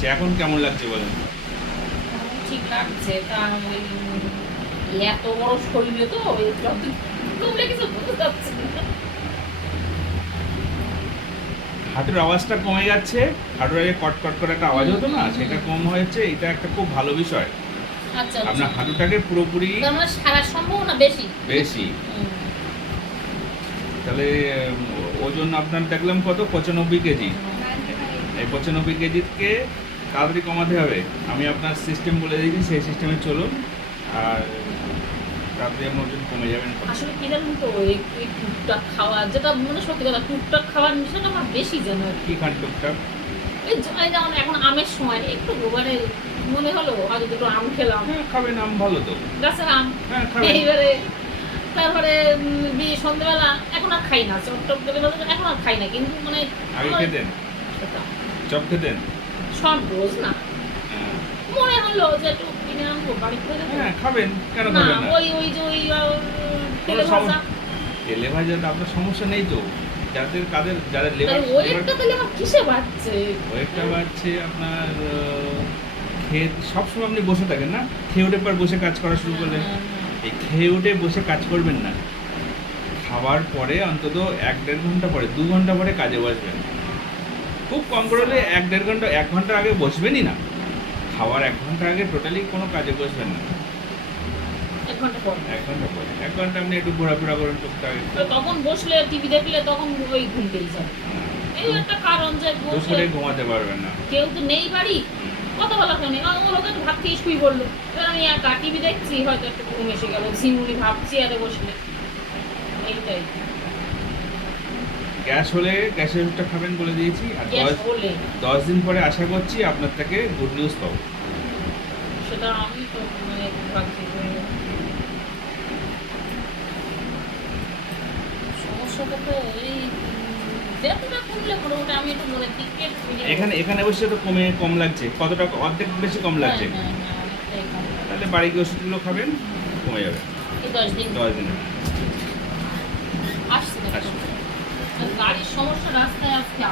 লাগছে, এখন কেমন লাগছে বলেন? ঠিক লাগছে, কারণ ওই এত বড় শরীরে তো ওই যত তুমলে কিছু বুঝতে পারছি না। হাঁটুর আওয়াজটা কমে যাচ্ছে, হাঁটুর আগে কটকট করে একটা আওয়াজ হতো না, সেটা কম হয়েছে। এটা একটা খুব ভালো বিষয়। আচ্ছা আচ্ছা, আপনার হাঁটুটাকে পুরোপুরি তার মানে সারার সম্ভাবনা বেশি। বেশি। তাহলে ওজন আপনার দেখলাম কত, 95 কেজি। এই 95 কেজিকে তাড়াতাড়ি কমাতে হবে। আমি আপনার সিস্টেম বলে দিয়েছি, সেই সিস্টেমে চলুন, আর তাড়াতাড়ি আপনার ওজন কমে যাবেন। আসলে কি জানেন তো, এই টুকটাক খাওয়া, যেটা মানে সত্যি কথা, টুকটাক খাওয়ার নেশাটা আমার বেশি জানো। কি খান টুকটাক? এই যেমন এখন আমের সময় একটু গোবারে মনে হলো হয়তো দুটো আম খেলাম, হ্যাঁ খাবেন, আম ভালো তো। গাছের আম। হ্যাঁ খাবেন। এইবারে তারপরে সন্ধ্যেবেলা এখন আর খাই না, চপ টপ করে এখন আর খাই না, কিন্তু মানে আগে খেতেন, খেতাম। চপ খেতেন? সব রোজ না, হ্যাঁ। মনে হলো যে একটু কিনে আনবো বাড়ি করে দেবো। হ্যাঁ খাবেন, কেন না খাবেন না? ওই ওই যে ওই তেলে কোনো ভাজা, তেলে ভাজাতে আপনার সমস্যা নেই তো। যাদের লেবার ওয়েটটা তাহলে আমার কিসে বাড়ছে? ওয়েটটা বাড়ছে আপনার, খেয়ে সবসময় আপনি বসে থাকেন না, খেয়ে উঠে পর বসে কাজ করা শুরু করলেন। এই খেয়ে উঠে বসে কাজ করবেন না, খাওয়ার পরে অন্তত 1-1.5 ঘন্টা পরে, 2 ঘন্টা পরে কাজে বসবেন। খুব কম করে হলে 1-1.5 ঘন্টা, 1 ঘন্টার আগে বসবেনই না। খাওয়ার 1 ঘন্টা আগে টোটালি কোনো কাজে বসবেন না। 1 ঘন্টা পর 1 ঘন্টা পরে, 1 ঘন্টা আপনি একটু ঘোরাফেরা করেন টুকটাক। তো তখন বসলে টিভি দেখলে তখন ওই ঘুম পেয়ে যাবে। এই একটা কারণ যে বসে দুপুরে ঘুমাতে পারবেন না। কেউ তো নেই বাড়ি, কথা বলা কেন, ও লোক একটু ভাত খেয়ে শুই পড়লো, এবার আমি একা টিভি দেখছি, হয়তো একটু ঘুম এসে গেল, ঝিমুনি ভাবছি আরে বসলে, এইটাই। গ্যাস হলে গ্যাসের ওষুধটা খাবেন বলে দিয়েছি। আর গ্যাস হলে 10 দিন পরে আশা করছি আপনার থেকে গুড নিউজ পাবো। সেটা আমি তো মানে ভাবছি যে সমস্যাটা তো এই যতটা কমলে মোটামুটি আমি একটু মনে দিকে এখানে অবশ্যই তো কম লাগছে, কতটা অর্ধেক বেশি কম লাগছে। অনেকটাই কম। তাহলে বাড়ি গিয়ে ওষুধগুলো খাবেন, কমে যাবে। এই 10 দিন 10 দিনে আসছে না, আসবে। গাড়ির সমস্যা রাস্তায় আজকে